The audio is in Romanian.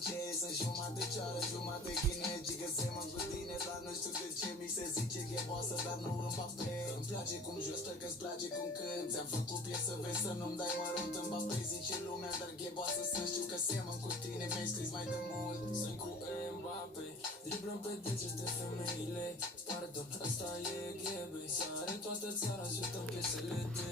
francez. Sunt jumate ceară, jumate chinez. Gică semăn cu tine, dar nu știu de ce mi se zice că e boasă, dar nu Mbappé. Îmi place cum joci, sper că-ți place cum cânt. Ți-am făcut piesă, vezi să nu-mi dai mărunt. Mbappé zice lumea, dar e boasă. Să știu că semăn cu tine, mi-ai scris mai de mult. Sunt cu Mbappé, driblăm pe degete femeile. Pardon, asta e ghebe. Sare toată țara, ascultăm piesele de